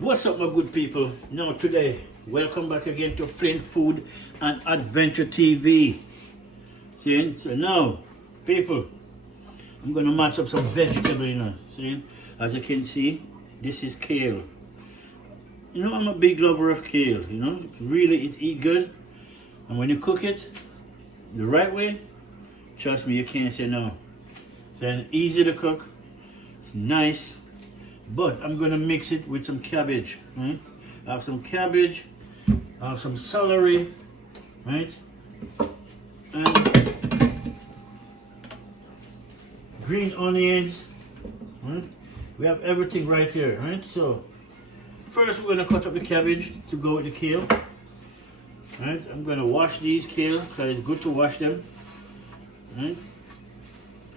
What's up, my good people? Now today, welcome back again to Flint Food and Adventure TV. See, so now, people, I'm gonna match up some vegetable, See, as you can see, this is kale. I'm a big lover of kale. Really, it eat good, and when you cook it the right way, trust me, you can't say no. So it's easy to cook. It's nice. But I'm going to mix it with some cabbage, right? I have some cabbage, I have some celery, right? And green onions, right? We have everything right here, right? So first we're going to cut up the cabbage to go with the kale, right? I'm going to wash these kale because it's good to wash them, right?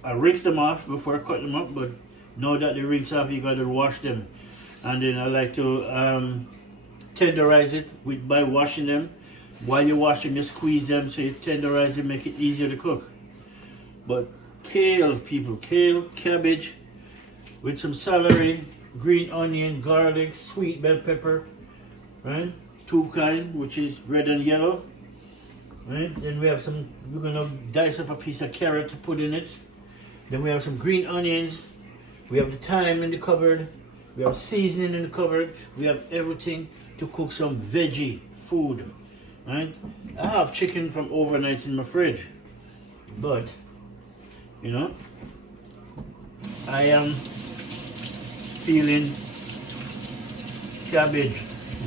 I rinse them off before I cut them up, but now that they rinse off, you got to wash them. And then I like to tenderize it by washing them. While you wash them, you squeeze them so you tenderize them, make it easier to cook. But kale, people, kale, cabbage with some celery, green onion, garlic, sweet bell pepper, right? Two kind, which is red and yellow, right? Then we have we're gonna dice up a piece of carrot to put in it. Then we have some green onions. We have the thyme in the cupboard. We have seasoning in the cupboard. We have everything to cook some veggie food, right? I have chicken from overnight in my fridge, but I am feeling cabbage,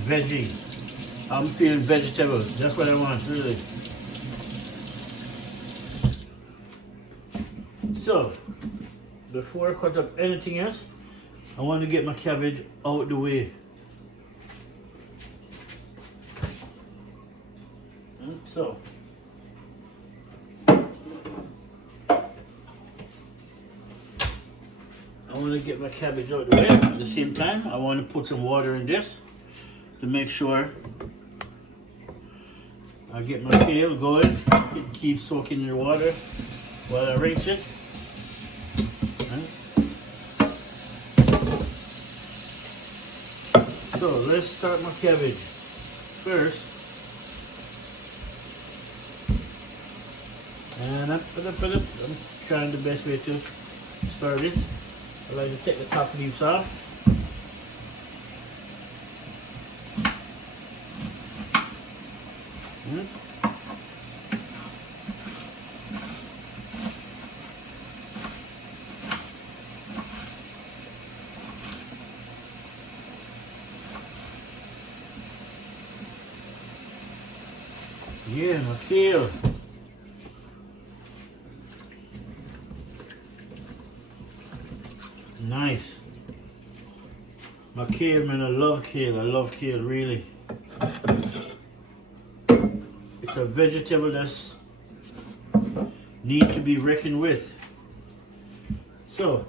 veggie. I'm feeling vegetable. That's what I want, really. So, before I cut up anything else, I want to get my cabbage out the way. So, I want to get my cabbage out the way. At the same time, I want to put some water in this to make sure I get my kale going. It keeps soaking in the water while I rinse it. So let's start my cabbage. First, and I'm trying the best way to start it. I like to take the top leaves off. Yeah, my kale. Nice. My kale, man, I love kale. I love kale, really. It's a vegetable that's need to be reckoned with. So,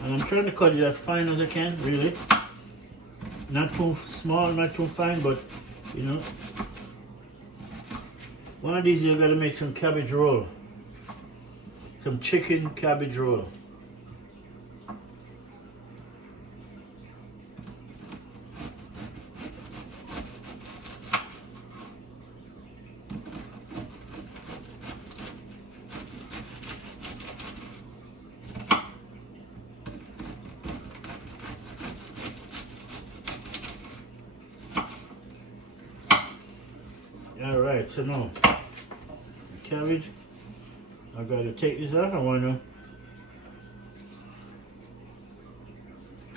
and I'm trying to cut it as fine as I can, really. Not too small, not too fine, but one of these you gotta make some cabbage roll. Some chicken cabbage roll. Alright, so now, the cabbage, I gotta take this off. I wanna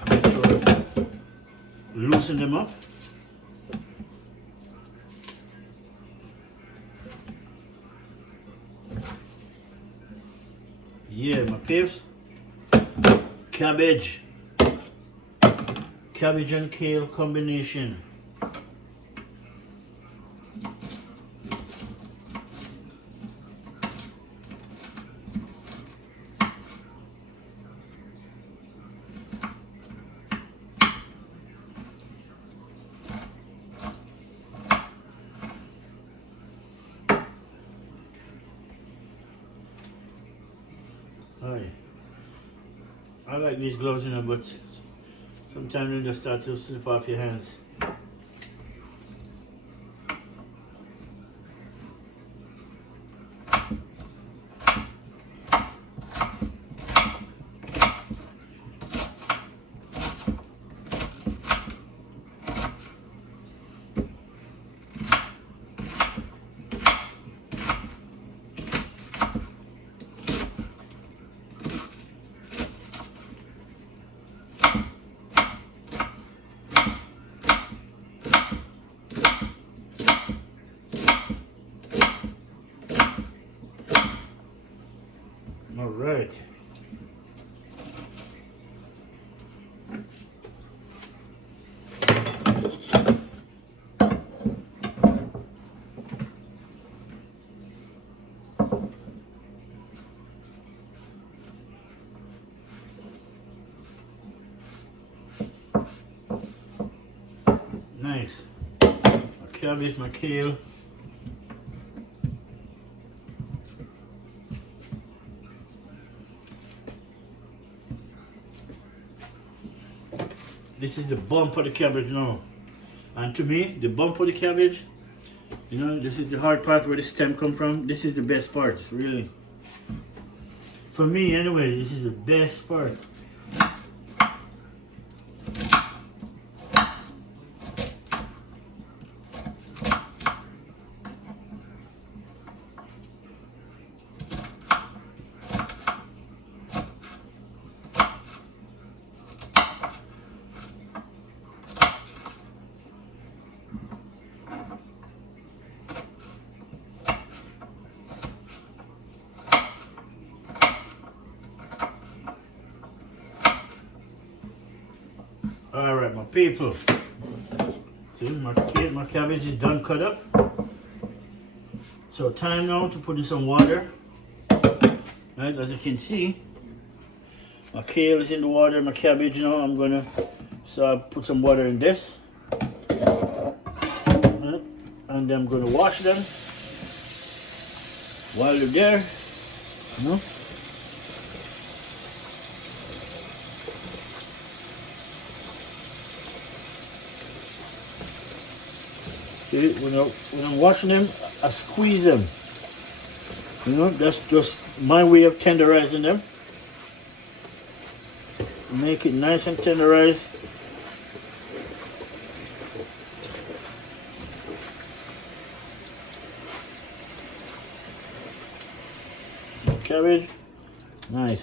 make sure I loosen them up. Yeah, my peeps, cabbage and kale combination. Aye. I like these gloves, you know, but sometimes they just start to slip off your hands. All right. Nice. My cabbage, my kale. This is the bump of the cabbage now. And to me, the bump of the cabbage, you know, this is the hard part where the stem come from. This is the best part, really. For me, anyway, this is the best part. All right, my people. See, my cabbage is done cut up. So time now to put in some water. Right, as you can see, my kale is in the water. My cabbage now, I'm gonna put some water in this, right, and then I'm gonna wash them while they're there. You know. See, when I'm washing them, I squeeze them. You know, that's just my way of tenderizing them. Make it nice and tenderized. Cabbage, nice.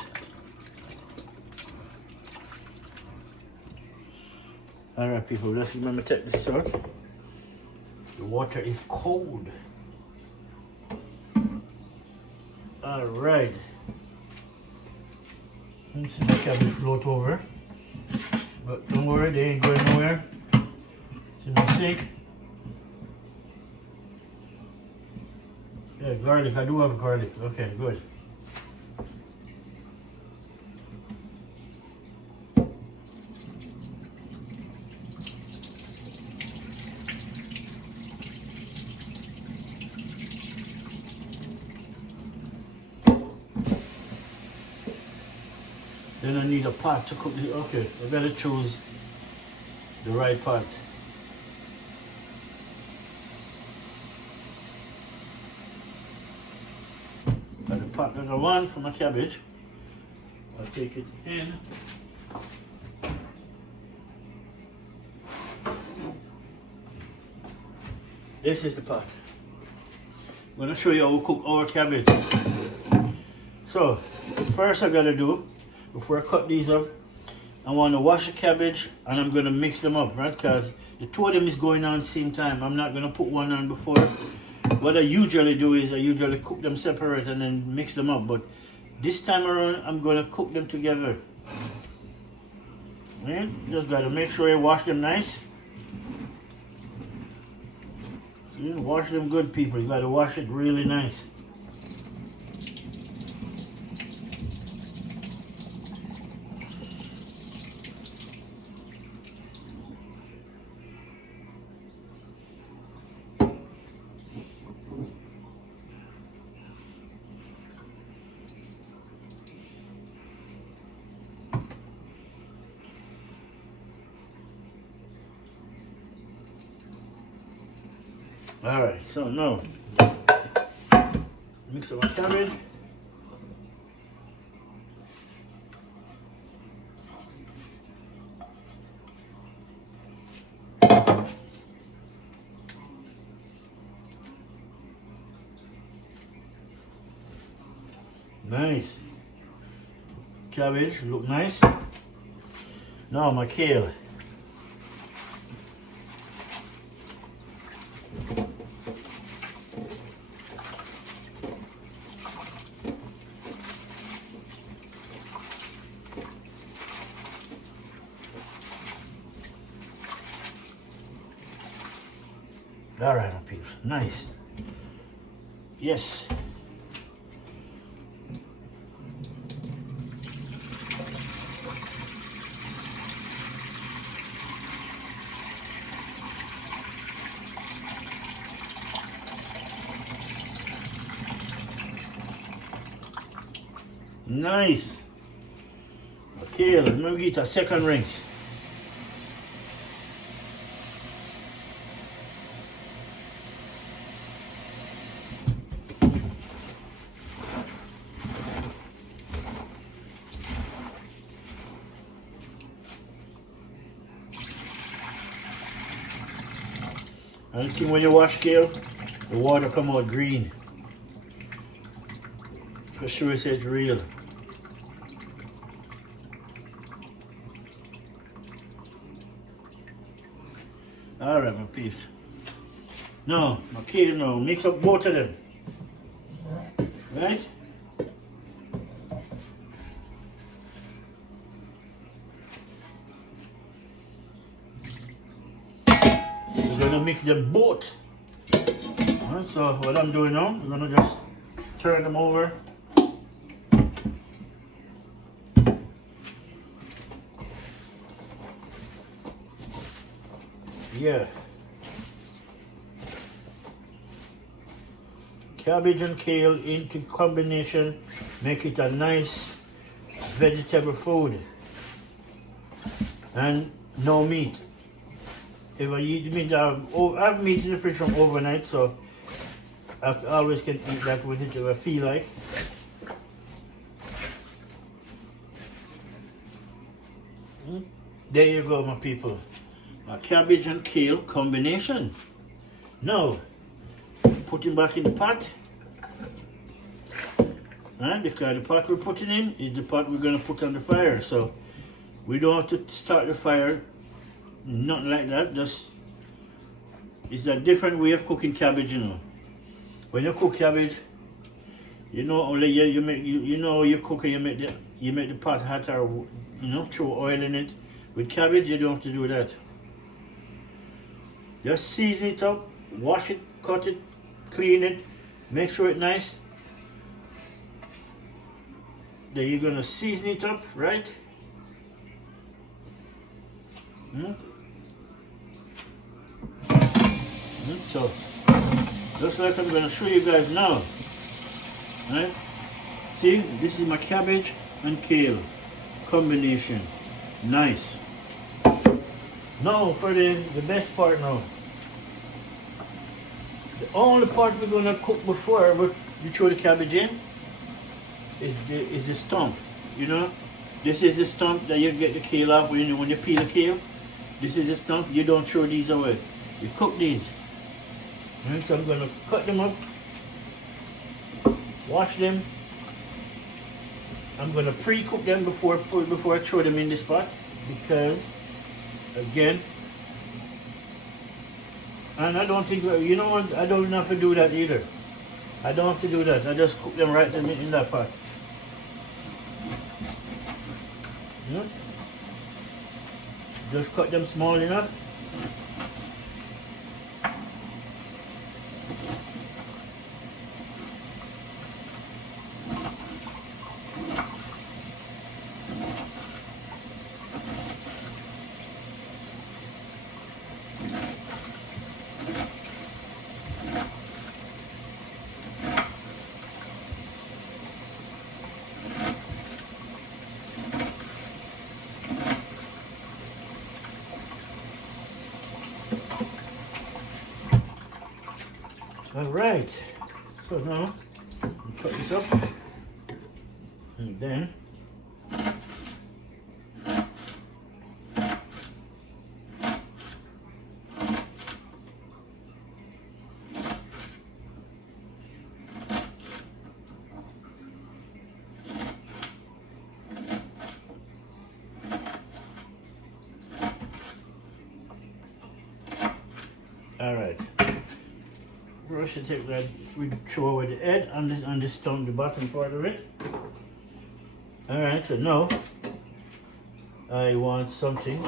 All right, people, let's remember to take this out. The water is cold. All right. Let's see the cabbage float over. But don't worry, they ain't going nowhere. It's in the sink. Yeah, garlic. I do have garlic. Okay, good. Then I need a pot to cook this. Okay, I better choose the right pot. Got the pot that I want for my cabbage. I'll take it in. This is the pot. I'm going to show you how we cook our cabbage. So, first I got to do, before I cut these up, I want to wash the cabbage and I'm going to mix them up, right? Because the two of them is going on at the same time. I'm not going to put one on before. What I usually do is I usually cook them separate and then mix them up. But this time around, I'm going to cook them together. Right? Just got to make sure you wash them nice. Wash them good, people. You got to wash it really nice. Alright, so now mix up my cabbage. Nice. Cabbage look nice. Now my kale. All right, my peeps. Nice. Yes. Nice. Okay, let me get a second rinse. I think when you wash kale, the water come out green. For sure it's real. Alright, my peeps. Now, my kale now, mix up both of them. Right? We're gonna mix them both. Alright, so what I'm doing now, I'm gonna just turn them over. Yeah. Cabbage and kale into combination make it a nice vegetable food. And no meat. If I eat meat, I have meat in the fridge from overnight, so I always can eat that with it if I feel like. There you go, my people. A cabbage and kale combination. Now, put it back in the pot. Right, because the pot we're putting in is the pot we're going to put on the fire. So, we don't have to start the fire. Nothing like that. Just, it's a different way of cooking cabbage, you know. When you cook cabbage, you know, only you make you know you cook and you make the pot hot, or you know, throw oil in it. With cabbage, you don't have to do that. Just season it up, wash it, cut it, clean it, make sure it's nice. Then you're gonna season it up, right? So, just like I'm gonna show you guys now, right? See, this is my cabbage and kale combination. Nice. Now for the best part now. The only part we're gonna cook before we throw the cabbage in is the stump. You know, this is the stump that you get the kale off when you peel the kale. This is the stump. You don't throw these away. You cook these. Right, so I'm gonna cut them up, wash them. I'm gonna pre-cook them before I throw them in this pot, because again, and I don't think, you know what, I don't have to do that either. I don't have to do that. I just cook them right in that pot. Yeah. Just cut them small enough. All right. So now we cut this up, and then all right. First, you take that, we throw away the head and the stump, the bottom part of it. All right, so now I want something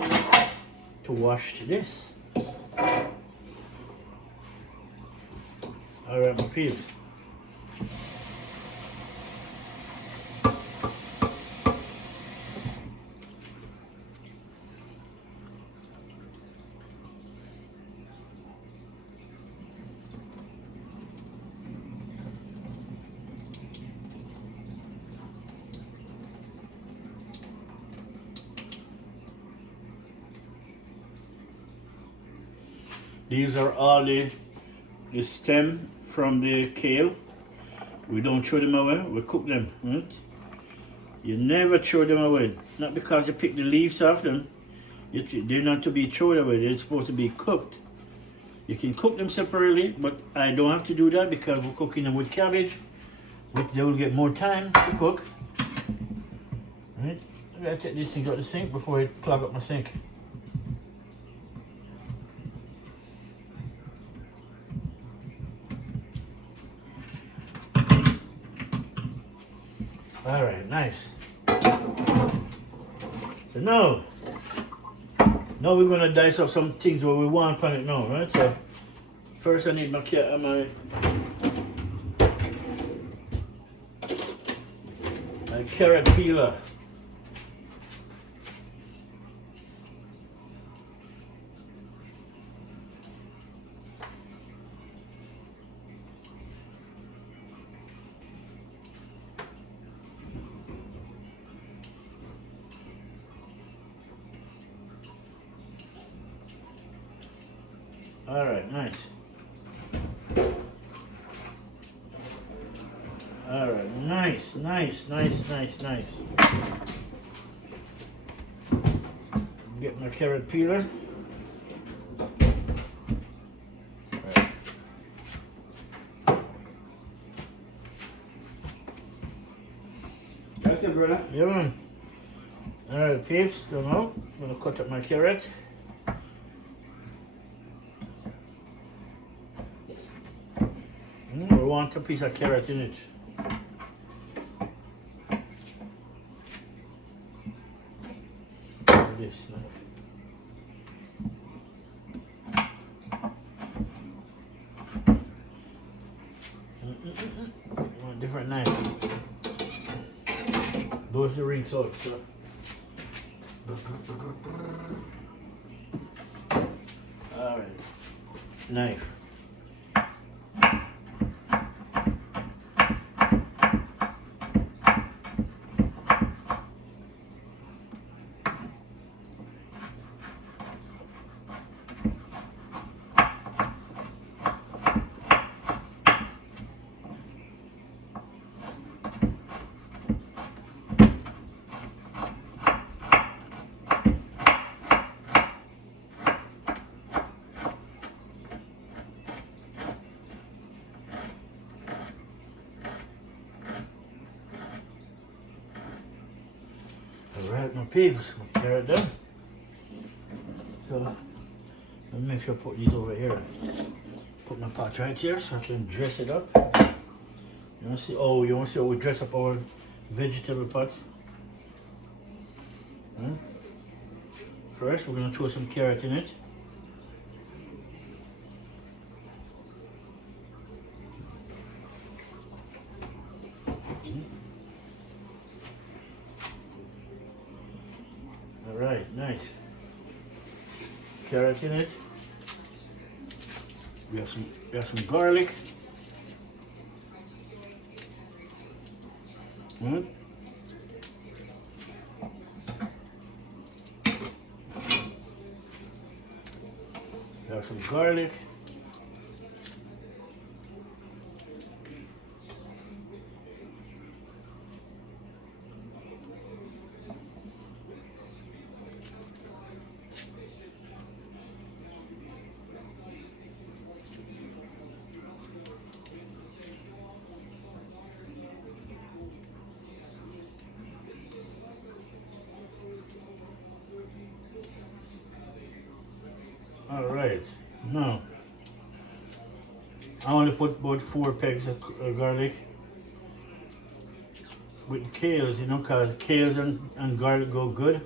to wash this. All right, my peeps. These are all the stem from the kale. We don't throw them away, we cook them, right? You never throw them away. Not because you pick the leaves off them. They're not to be thrown away, they're supposed to be cooked. You can cook them separately, but I don't have to do that because we're cooking them with cabbage, which they will get more time to cook. Right? I gotta take these things out of the sink before it clog up my sink. All right, nice. So now we're gonna dice up some things what we want on it now, right? So first I need my carrot peeler. All right, nice. All right, nice. Get my carrot peeler. Right. That's it, brother. Yeah, man. All right, peeps, come out. I'm gonna cut up my carrot. We want a piece of carrot in it. Like this now. Want a different knife. Those are ring salt, so. All right, knife. Alright, my peeps, my carrot done. So, let me make sure I put these over here. Put my pot right here so I can dress it up. You want to see? Oh, you want to see how we dress up our vegetable pots? First, we're going to throw some carrot in it. Alright, nice. Carrot in it. We have some garlic. We have some garlic. No. I only put about 4 pegs of garlic with kales, you know, because kales and garlic go good.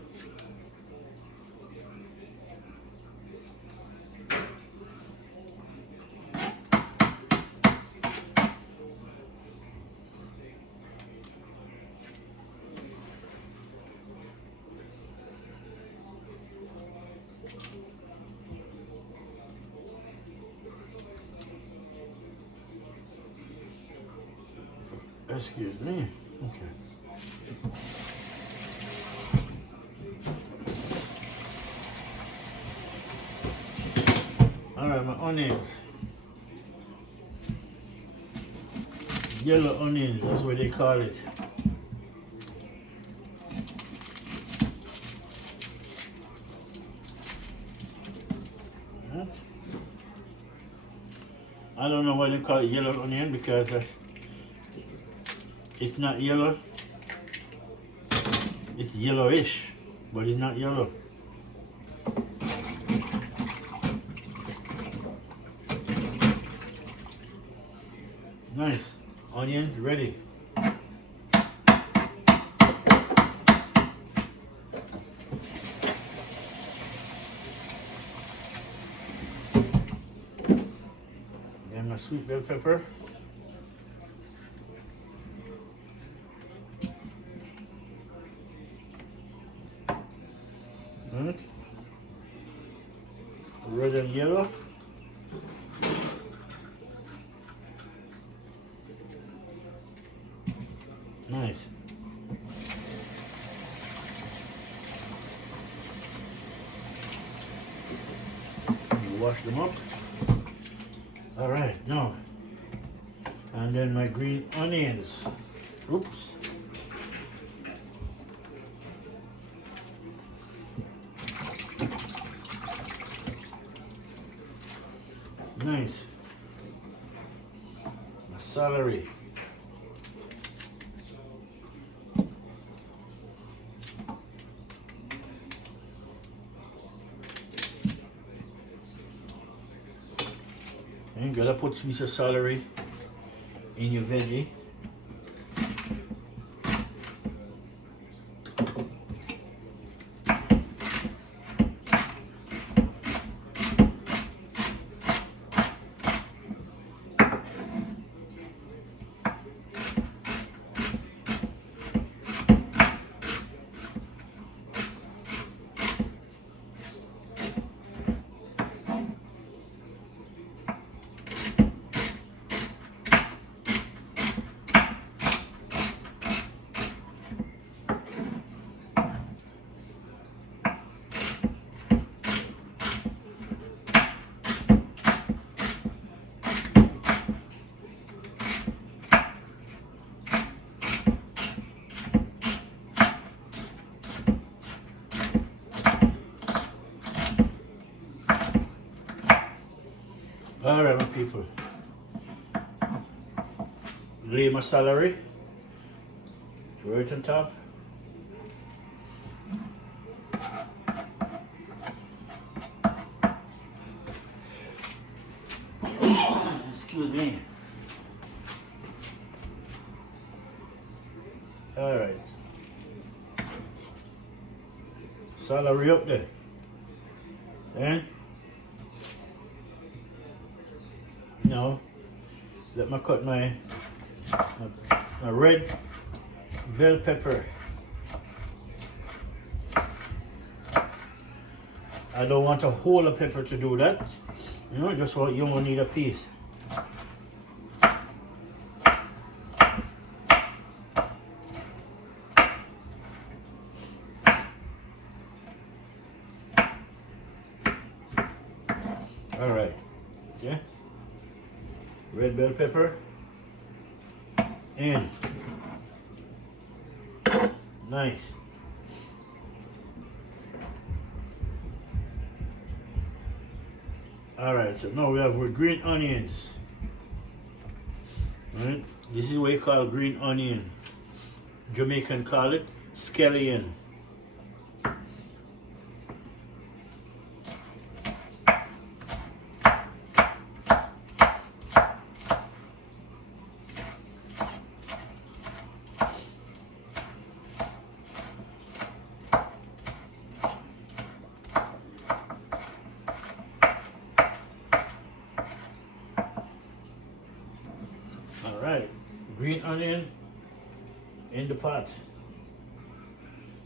Excuse me. Okay. All right, my onions. Yellow onions, that's what they call it. Right. I don't know why they call it yellow onion because it's not yellow. It's yellowish, but it's not yellow. Nice. Onions ready. Then my sweet bell pepper. Right. Red and yellow. Nice. You wash them up. All right, now. And then my green onions. Oops. Nice. My celery. And you gotta put a piece of celery in your veggie. All right, my people. Lay my celery right on top. Excuse me. All right. Celery up there. And now let me cut my red bell pepper. I don't want a whole of pepper to do that. You know, just what you only need a piece. All right. See? Red bell pepper. And nice. All right, so now we have our green onions. All right, this is what you call green onion. Jamaican call it scallion. in the pot.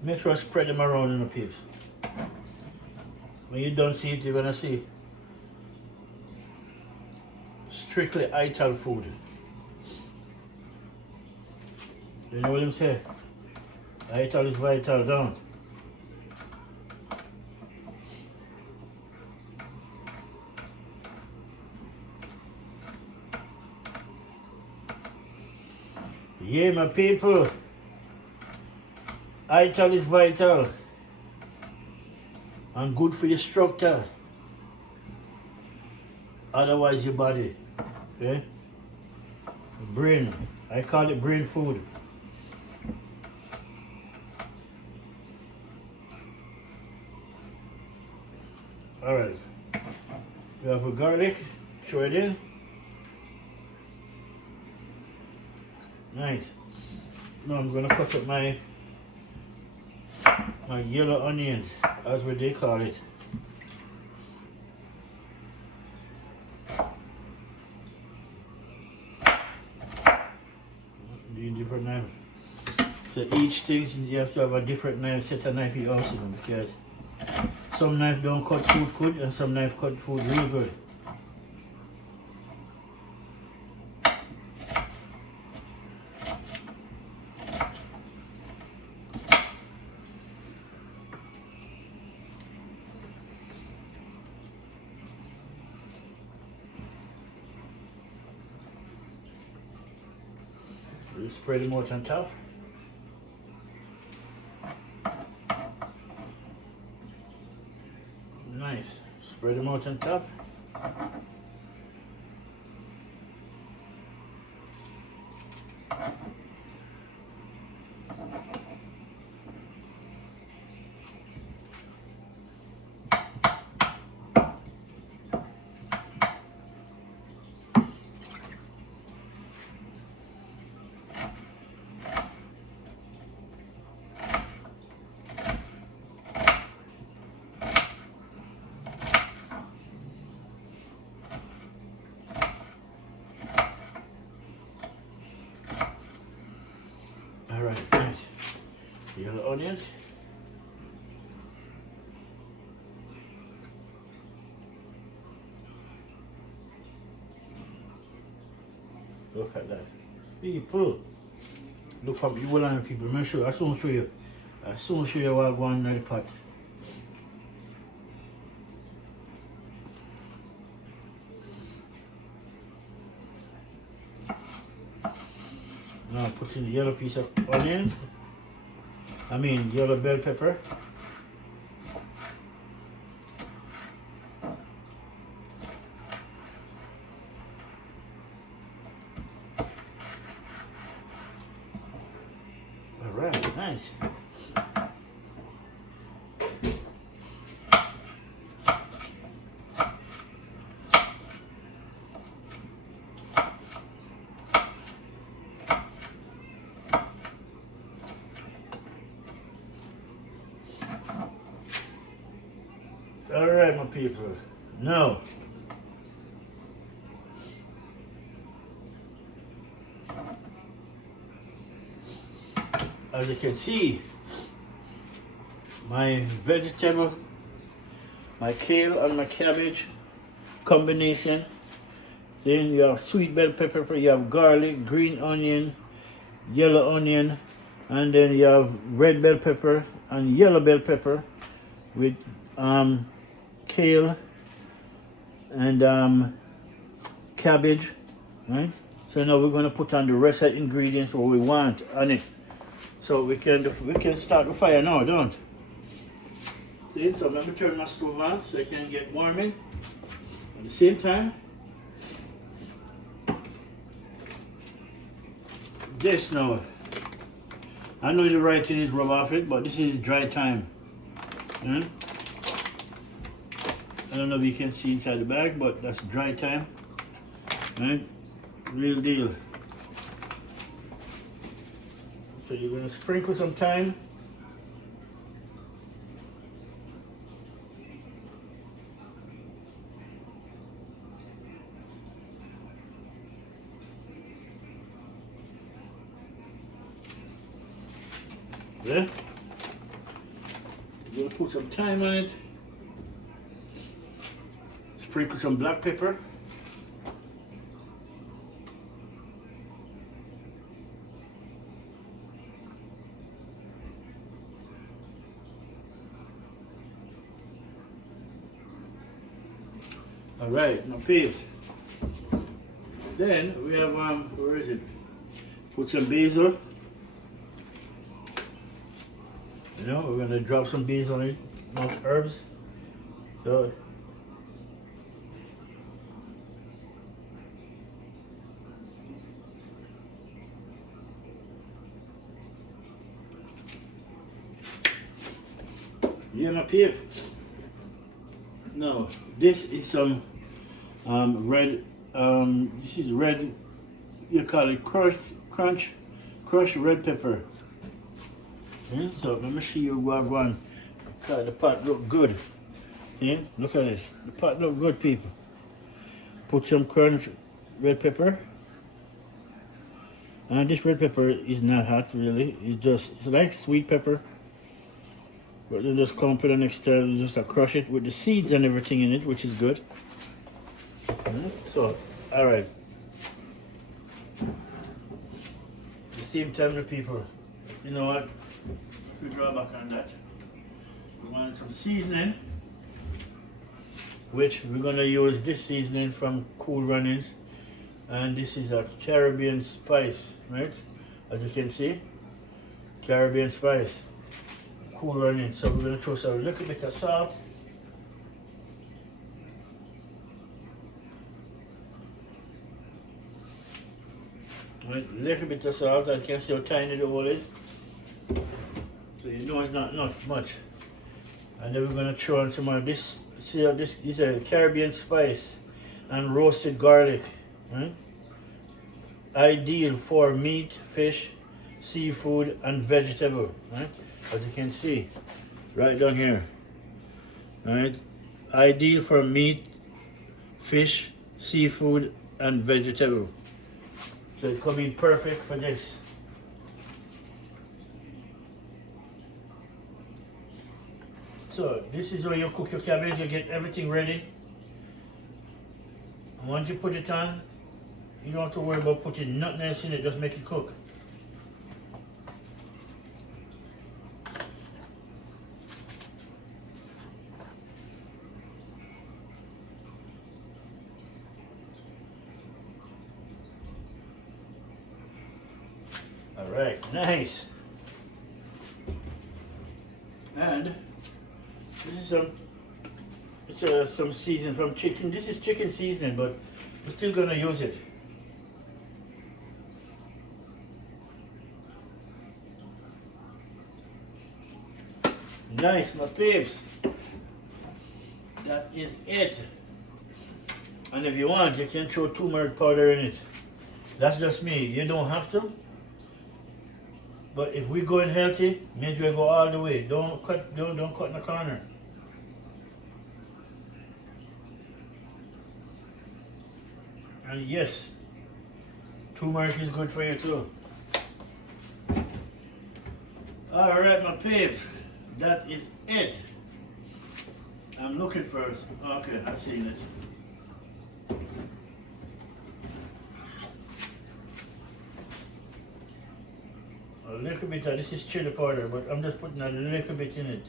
Make sure I spread them around in the peeps. When you don't see it, you're gonna see strictly vital food. You know what I'm saying? Vital is vital, don't. Yeah, my people. Vital is vital and good for your structure. Otherwise, your body. Okay? Brain. I call it brain food. Alright. We have a garlic. Throw it in. Nice. Now I'm gonna cut up my yellow onions, as what they call it. Different knives. So each thing you have to have a different knife, set of knife you also, because some knives don't cut food good and some knives cut food real good. You spread them out on top. Nice. Spread them out on top. Alright, nice. Yellow onions. Look at that. People. Look how you will on people. Make sure I soon show you. I soon show you what I want in the pot. Now put in the yellow piece of onion. Yellow bell pepper. Alright, nice. Alright, my people. Now, as you can see, my vegetable, my kale and my cabbage combination. Then you have sweet bell pepper, you have garlic, green onion, yellow onion, and then you have red bell pepper and yellow bell pepper with kale and cabbage, right? So now we're going to put on the rest of the ingredients what we want on it. So we can start the fire now, don't? See, so let me turn my stove on so it can get warming. At the same time, this now, I know the right thing is rub off it, but this is dry thyme. I don't know if you can see inside the bag, but that's dry thyme, right? Real deal. So you're gonna sprinkle some thyme. Yeah? We're gonna put some thyme on it. Sprinkle some black pepper. All right, now peeps. Then we have where is it? Put some basil. You know, we're gonna drop some basil on it, not herbs. So yeah, my peep. No, this is some red. This is red. You call it crushed red pepper. Yeah, so let me show you what I've run. The pot look good. Yeah, look at it. The pot look good, people. Put some crushed red pepper. And this red pepper is not hot really. It's like sweet pepper. But then just come to the next step, just crush it with the seeds and everything in it, which is good. So, all right. The same time, the people, you know what? If we draw back on that, we want some seasoning, which we're gonna use this seasoning from Cool Runnings, and this is a Caribbean spice, right? As you can see, Caribbean spice. Cool Running. So we're going to throw some little bit of salt. Right, little bit of salt. As you can see how tiny the hole is. So you know it's not much. And then we're going to throw in some of this. See how this is a Caribbean spice and roasted garlic. Right? Ideal for meat, fish, seafood, and vegetable. Right? As you can see, right down here, right? Ideal for meat, fish, seafood, and vegetable. So it comes in perfect for this. So this is where you cook your cabbage. You get everything ready. And once you put it on, you don't have to worry about putting nothing else in it. Just make it cook. Alright, nice. And this is some seasoning from chicken. This is chicken seasoning, but we're still gonna use it. Nice, my peeps. That is it. And if you want, you can throw turmeric powder in it. That's just me. You don't have to. But if we're going healthy, make sure you go all the way. Don't cut in the corner. And yes, turmeric is good for you too. Alright, my peeps, that is it. I'm looking first. Okay, I've seen it. A little bit of this is chili powder, but I'm just putting a little bit in it.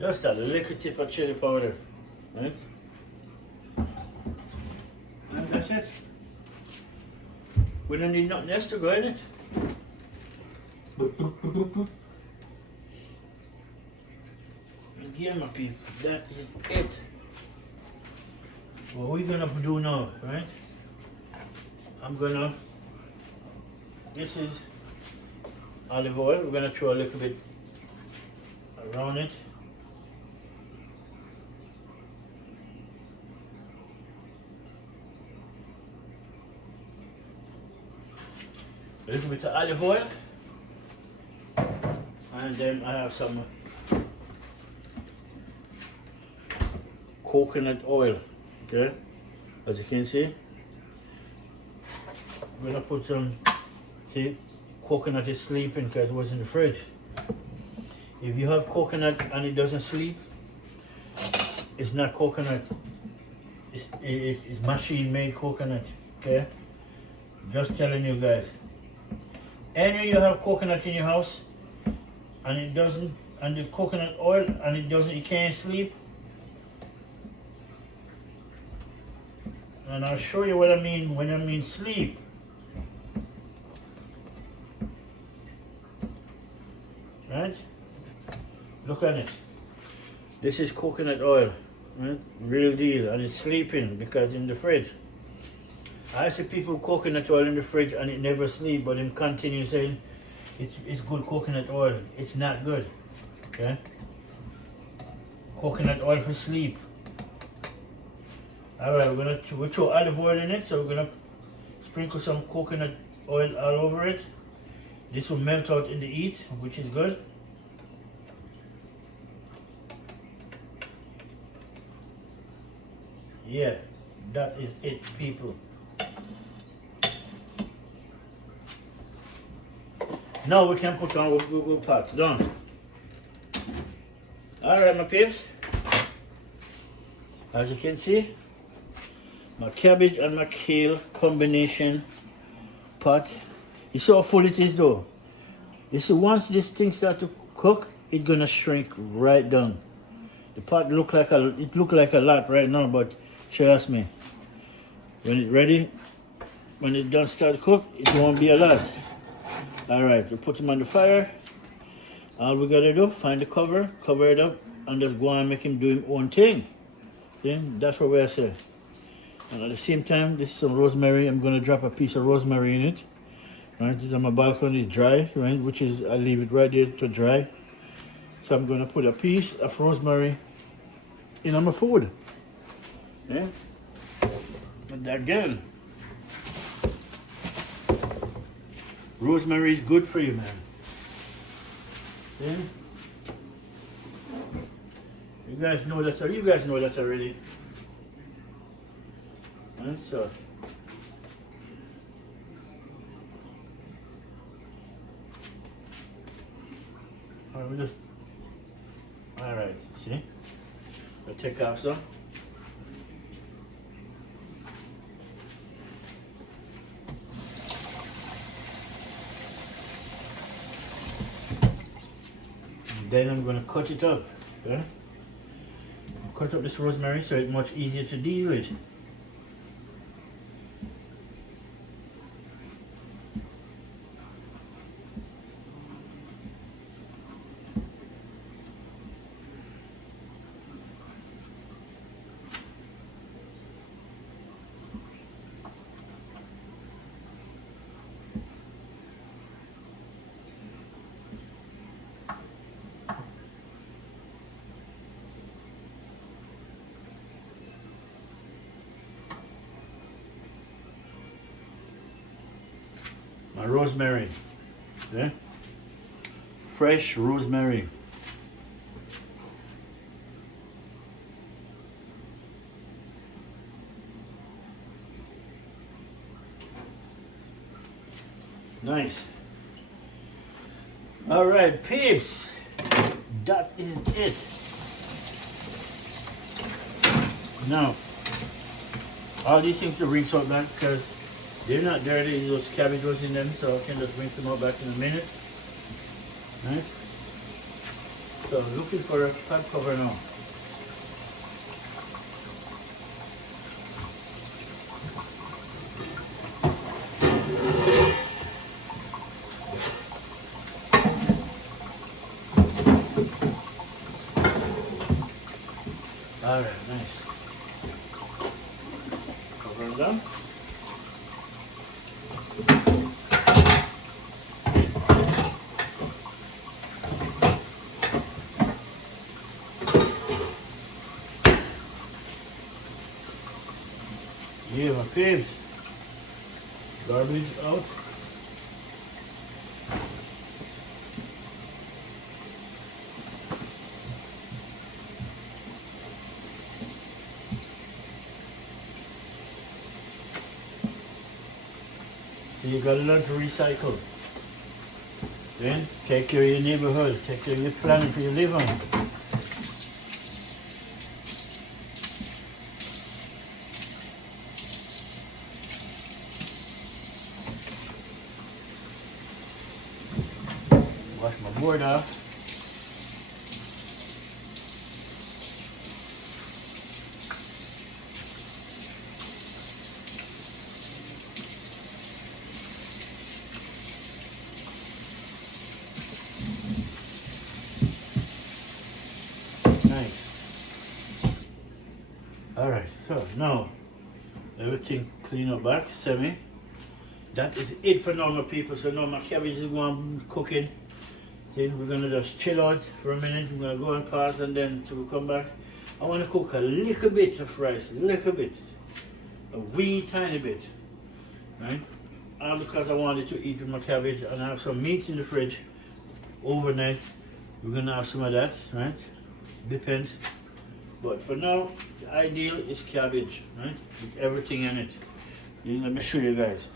Just a little tip of chili powder, right? And that's it. We don't need nothing else to go in it. Again, my people, that is it. What we're gonna do now, right? This is olive oil. We're gonna throw a little bit around it. A little bit of olive oil. And then I have some coconut oil, okay? As you can see, I'm gonna put some, see, coconut is sleeping because it was in the fridge. If you have coconut and it doesn't sleep, it's not coconut. It's machine-made coconut. Okay? Just telling you guys. Any you have coconut in your house and it doesn't, and the coconut oil and it doesn't, you can't sleep. And I'll show you what I mean when I mean sleep. Right? Look at it. This is coconut oil, right? Real deal, and it's sleeping because in the fridge. I see people with coconut oil in the fridge and it never sleep, but them continue saying it's good coconut oil. It's not good. Okay? Coconut oil for sleep. Alright, we'll throw olive oil in it, so we're gonna sprinkle some coconut oil all over it. This will melt out in the heat, which is good. Yeah, that is it, people. Now we can put on we'll pots done. Alright, my peeps. As you can see, my cabbage and my kale combination pot. You see how full it is though? You see, once this thing starts to cook, it's gonna shrink right down. The pot look like a lot right now, but trust me, when it's ready, when it done start to cook, it won't be a lot. Alright, we put them on the fire. All we gotta do, find the cover it up, and just go and make him do his own thing. See? That's what we're saying. And at the same time, this is some rosemary. I'm gonna drop a piece of rosemary in it. Right, this on my balcony is dry, right? Which is I leave it right there to dry. So I'm gonna put a piece of rosemary in my food. Yeah. And again, rosemary is good for you, man. Yeah. You guys know that. You guys know that already. Right, so. Alright, see? We'll take off some. And then I'm going to cut it up. Okay? Cut up this rosemary so it's much easier to deal with. My rosemary, yeah? Fresh rosemary. Nice. All right, peeps, that is it. Now, all these things to rinse out back because they're not dirty, those cabbage was in them, so I can just rinse them out back in a minute. Right? So looking for a pot cover now. Alright, nice. Cover them down. Yeah, my pigs. Garbage out. So you gotta learn to recycle. Then take care of your neighborhood, take care of your planet you live on. Wash my board off. Nice. Alright, so now everything clean up back, semi. That is it for normal people. So now my cabbage is going cooking. Then we're gonna just chill out for a minute. We're gonna go and pause, and then till we come back, I wanna cook a little bit of rice, a wee tiny bit, right? All because I wanted to eat with my cabbage, and I have some meat in the fridge overnight. We're gonna have some of that, right? Depends. But for now, the ideal is cabbage, right? With everything in it. Let me show you guys.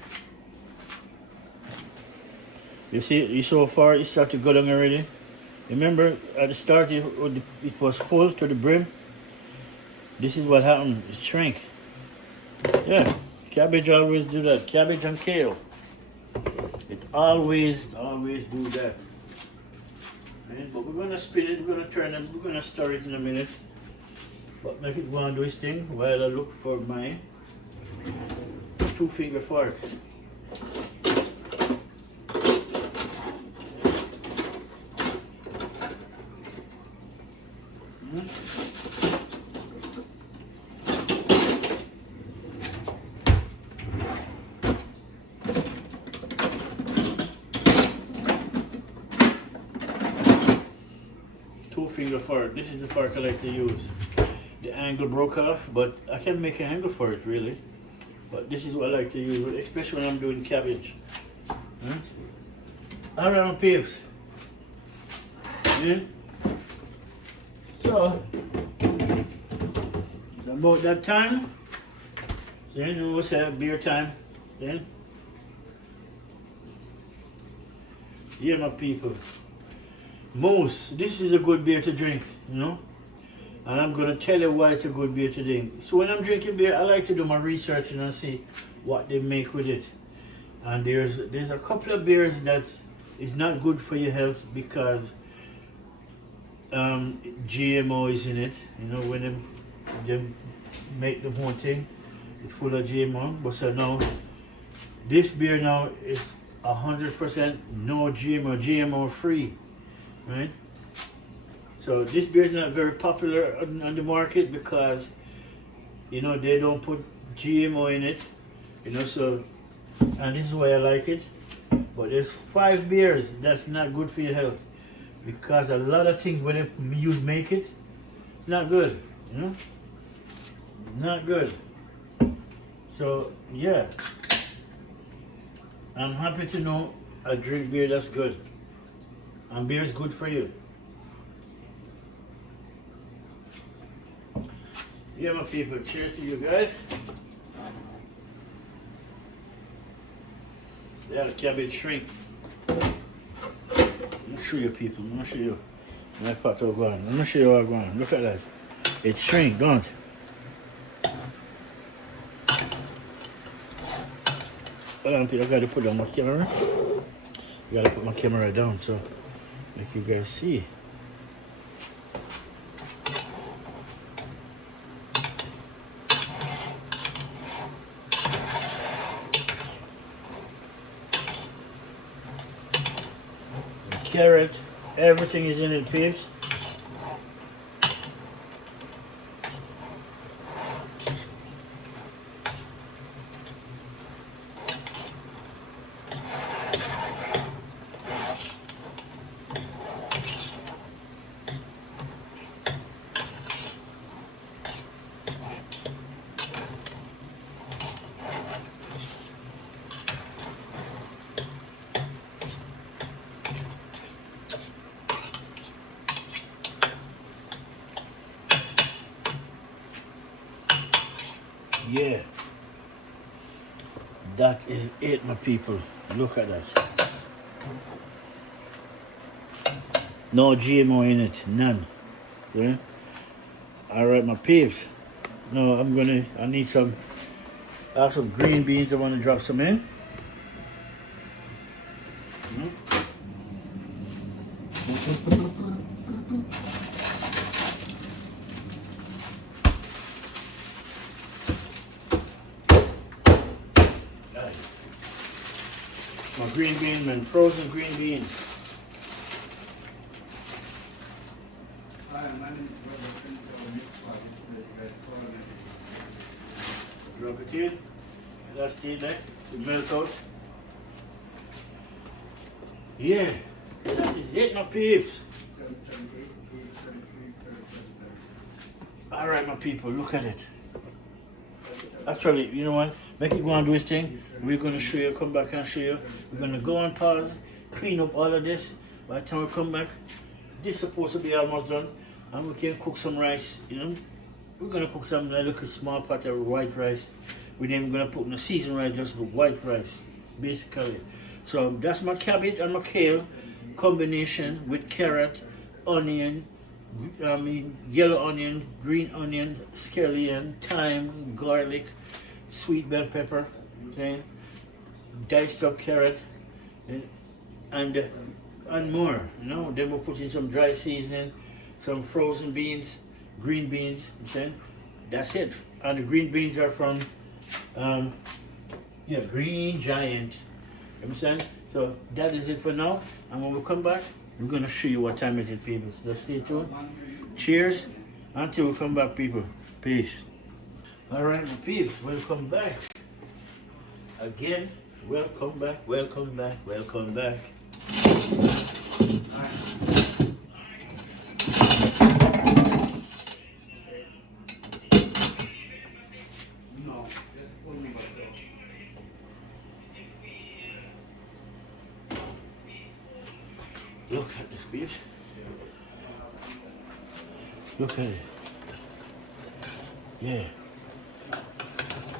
You see, you so far it started to go down already. Remember at the start it was full to the brim. This is what happened, it shrank. Yeah, cabbage always do that. Cabbage and kale. It always do that. Right? But we're gonna spin it, we're gonna turn it, we're gonna stir it in a minute. But make it go and do its thing while I look for my 2-finger fork. Two-finger fork. This is the fork I like to use. The angle broke off, but I can make an angle for it really. But this is what I like to use, especially when I'm doing cabbage. Right? Alright, peeps. Yeah. So it's about that time. So you know what's that, beer time. Then yeah, my people. Moose, this is a good beer to drink, you know. And I'm gonna tell you why it's a good beer to drink. So when I'm drinking beer, I like to do my research and see what they make with it. And there's a couple of beers that is not good for your health because GMO is in it. You know, when they make the whole thing, it's full of GMO. But so now, this beer now is 100% no GMO, GMO free, right? So this beer is not very popular on the market because, you know, they don't put GMO in it, you know, so, and this is why I like it. But there's 5 beers that's not good for your health because a lot of things when you make it, it's not good, you know, not good. So yeah, I'm happy to know I drink beer that's good, and beer is good for you. Yeah, my people, cheers to you guys. Yeah, the cabbage shrink. Let me show you people, let me show you my pot of going. Let me show you how it's going. Look at that. It shrink, don't it? Hold on, people, I gotta put down my camera. I gotta put my camera down so make you guys see. Carrot, everything is in it, peeps. Yeah, that is it, my people. Look at that. No GMO in it, none. Yeah. All right, my peeps. No, I need some. I have some green beans. I want to drop some in. Nice. My green beans, man, frozen green beans. Drop it in. That's the neck. To melt out. Yeah, that is it, my peeps. All right, my people, look at it. Actually, you know what? Make it go and do his thing. We're going to show you, come back and show you. We're going to go on pause, clean up all of this. By the time we come back, this is supposed to be almost done. And we can cook some rice, you know. We're going to cook some little small pot of white rice. We're not even going to put in a seasoned rice, just white rice, basically. So that's my cabbage and my kale combination with carrot, onion, yellow onion, green onion, scallion, thyme, garlic, sweet bell pepper, okay, diced up carrot, and more. You know. Then we'll put in some dry seasoning, some frozen beans, green beans. Okay, that's it. And the green beans are from Green Giant. You understand? So that is it for now. And when we come back, I'm going to show you what time it is, people. So just stay tuned. Cheers. Until we come back, people. Peace. All right, my peeps. Welcome back. Again, welcome back, welcome back, welcome back. Look at this, peeps. Look at it. Yeah.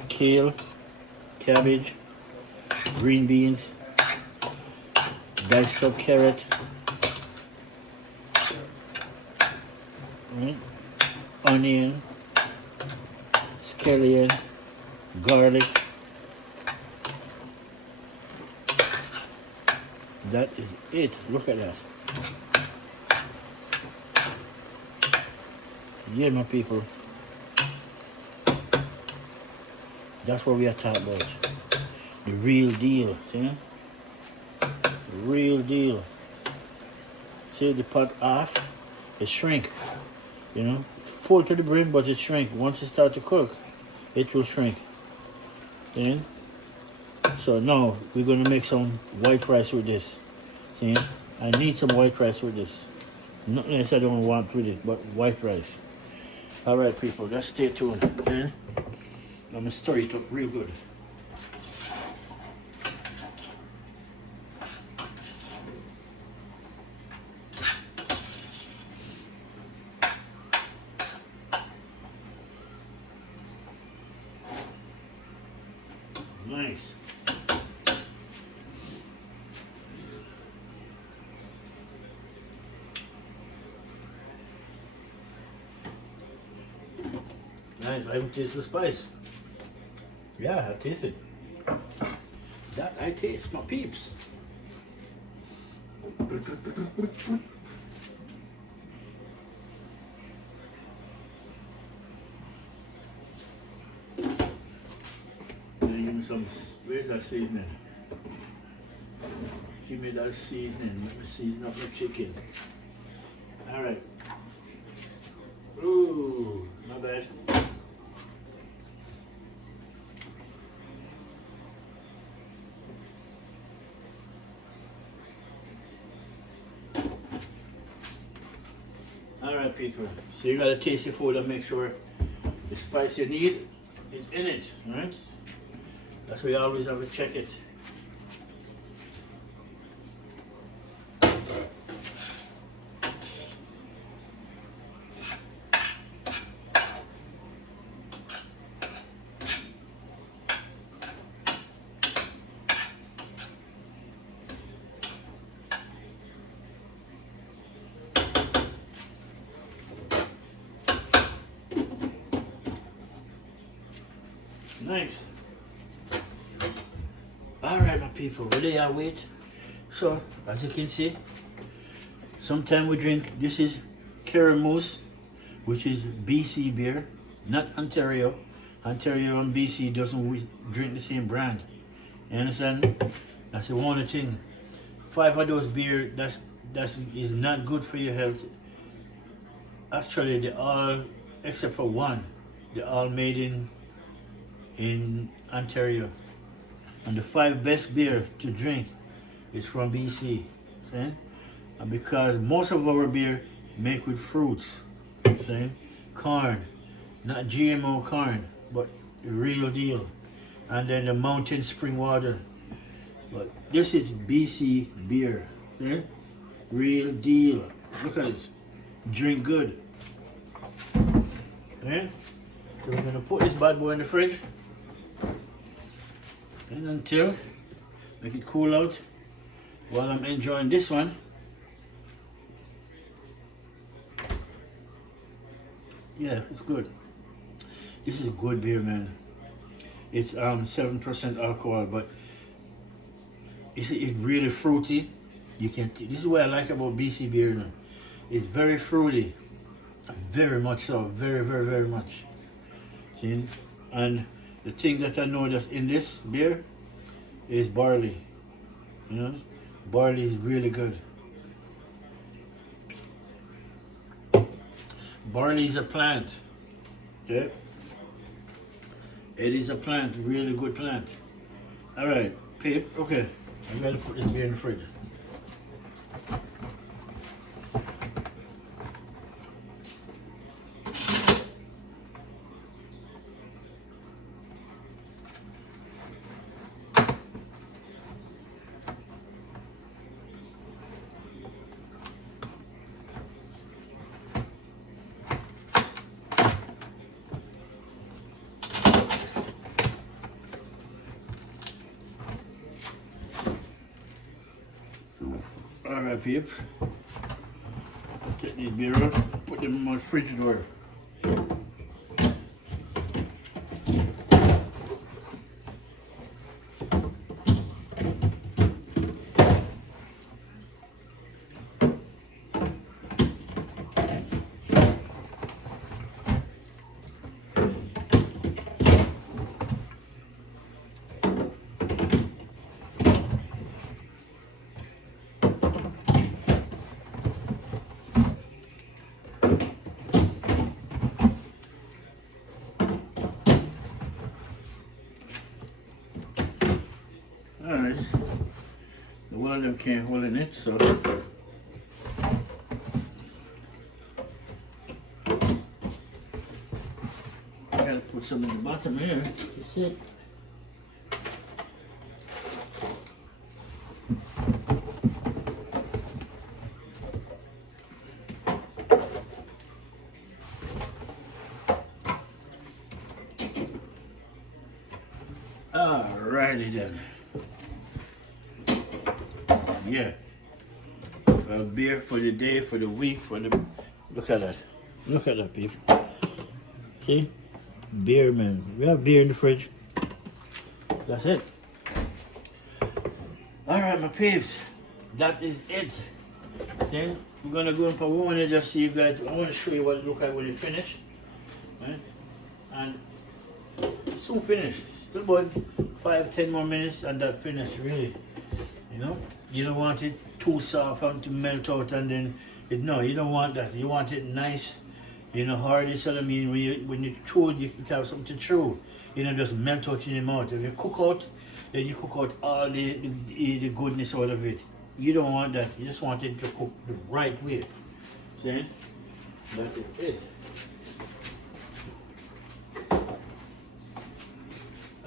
Kale, cabbage, green beans, diced up carrot, right? Onion, scallion, garlic. That is it. Look at that. Yeah, my people. That's what we are talking about. The real deal, see? The real deal. See the pot off, it shrink. You know, full to the brim, but it shrink. Once it starts to cook, it will shrink. See? So now we're gonna make some white rice with this. See? I need some white rice with this. Nothing else I don't want with it, but white rice. All right, people, let's stay tuned. Okay? I'm gonna stir it up real good. Nice. Nice, I even taste the spice. Yeah, I taste it. That I taste, my peeps. Then give me some, where's that seasoning? Give me that seasoning. Let me season up the chicken. All right. Ooh, not bad. All right, people. So you gotta taste your food and make sure the spice you need is in it, right? That's why you always have to check it. Nice. Alright, my people, ready I wait. So, as you can see, sometimes we drink, this is Caramoose, which is BC beer, not Ontario. Ontario and BC doesn't drink the same brand. You understand? That's the one thing. 5 of those beer, that is not good for your health. Actually, they all, except for one, they're all made in Ontario. And the 5 best beer to drink is from BC. See? And because most of our beer make with fruits, see? Corn, not GMO corn, but the real deal. And then the mountain spring water. But this is BC beer, see? Real deal. Look at this. Drink good. Okay? So we're gonna put this bad boy in the fridge. And until make it cool out while I'm enjoying this one. Yeah, it's good. This is good beer, man. It's 7% alcohol, but it's really fruity. You can. This is what I like about BC beer now. It's very fruity, very much so, very, very, very much. See, and the thing that I know that's in this beer is barley. You know, barley is really good. Barley is a plant. Okay, it is a plant, really good plant. All right, Pip. Okay, I'm gonna put this beer in the fridge. Alright, peeps. Take these beer out, put them in my fridge door. Alright, the one of them can't hold in it, so I gotta put some in the bottom here. That's it. Alrighty then. Yeah. A beer for the day, for the week, for the... Look at that. Look at that, people. See? Beer, man. We have beer in the fridge. That's it. Alright, my peeps. That is it. Then we're going to go and we want to just see you guys. I want to show you what it looks like when you finish. Right? And it's soon finished. Still about 5-10 more minutes and that finished, really. You know? You don't want it too soft and to melt out and then, no, you don't want that. You want it nice, you know, hard. So I mean, when you chew it, you can have something to chew. You know, just melt out in your mouth. If you cook out, then you cook out all the goodness out of it. You don't want that. You just want it to cook the right way. See? That is it.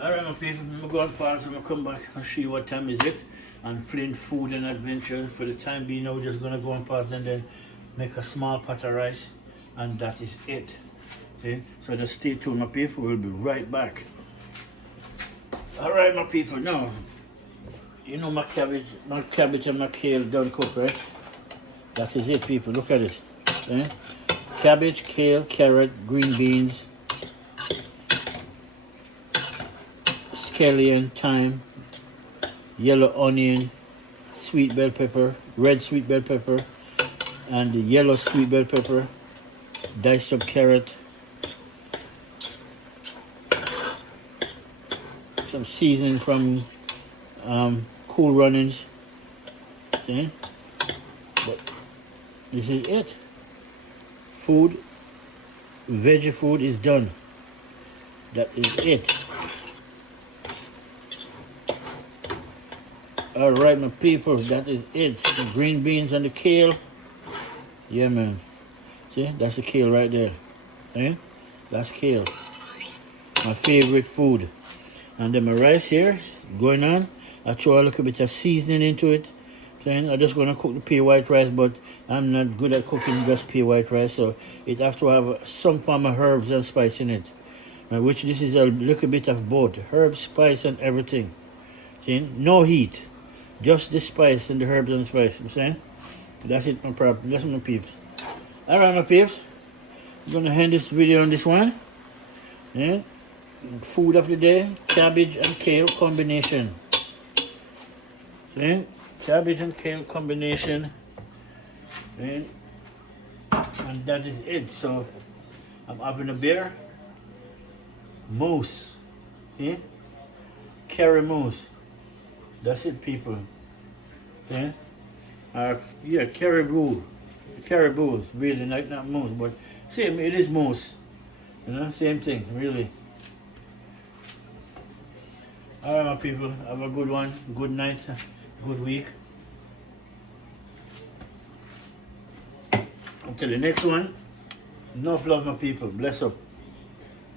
Alright, my people, I'm going to go and pause. I'm going to come back and show you what time is it. And Flint Food and Adventure. For the time being, we're just going to go and pause and then make a small pot of rice. And that is it. See? So just stay tuned, my people. We'll be right back. Alright, my people. Now, you know my cabbage and my kale done cook, right? That is it, people. Look at it. See? Cabbage, kale, carrot, green beans. scallion, thyme, yellow onion, sweet bell pepper, red sweet bell pepper, and the yellow sweet bell pepper, diced up carrot, some seasoning from Cool Runnings. See? But this is it. Food, veggie food is done. That is it. Alright, my people, that is it. The green beans and the kale. Yeah, man. See, that's the kale right there. See? That's kale. My favorite food. And then my rice here, going on. I throw a little bit of seasoning into it. I'm just going to cook the pea white rice, but I'm not good at cooking just pea white rice, so it has to have some form of herbs and spice in it. Which this is a little bit of both. Herbs, spice, and everything. See? No heat. Just the spice and the herbs and the spice. I'm saying? That's it, my problem. That's my peeps. Alright, my peeps. I'm going to end this video on this one. Yeah? Food of the day, cabbage and kale combination. See? Cabbage and kale combination. See? And that is it. So I'm having a beer. Mousse. See? Curry mousse. That's it, people. See? Yeah, caribou. Caribou is really not mousse, but same, it is mousse. You know, same thing, really. Alright, my people, have a good one, good night, good week. Until the next one, enough love, my people. Bless up.